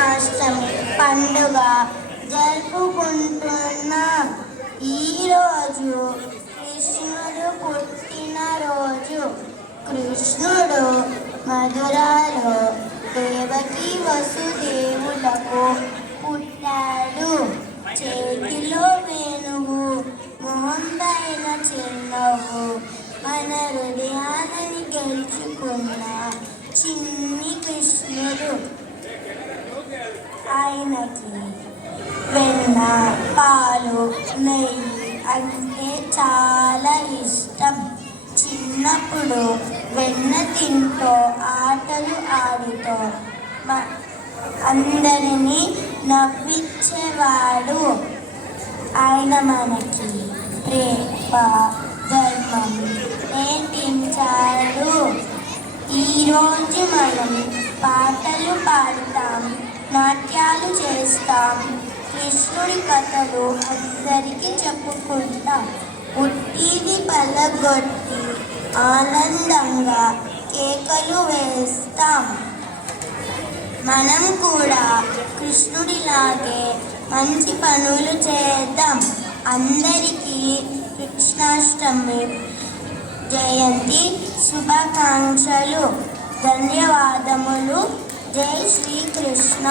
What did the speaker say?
కృష్ణాష్టమి పండుగ జరుపుకుంటున్నాం. ఈరోజు కృష్ణుడు పుట్టినరోజు. కృష్ణుడు మధురాలో దేవకి వసుదేవులకు పుట్టాడు. చేతిలో వేణువు, మొహంపైన చిరునవ్వు, మన హృదయాలని గెలుచుకున్న చిన్ని కృష్ణుడు. ఆయనకి వెన్న, పాలు, నెయ్యి అంటే చాలా ఇష్టం. చిన్నప్పుడు వెన్న తింటూ ఆటలు ఆడుతూ అందరినీ నవ్వించేవాడు. ఆయన మనకి ప్రేమ, ధర్మం నేర్పించాడు. ఈరోజు మనం పాటలు పాడతాం, నాట్యాలు చేస్తాం, కృష్ణుడి కథలు అందరికీ చెప్పుకుంటాం. ఉట్టిది పలగొట్టి ఆనందంగా కేకలు వేస్తాం. మనం కూడా కృష్ణుడిలాగే మంచి పనులు చేద్దాం. అందరికీ కృష్ణాష్టమి జయంతి శుభాకాంక్షలు. ధన్యవాదములు. జై శ్రీకృష్ణ.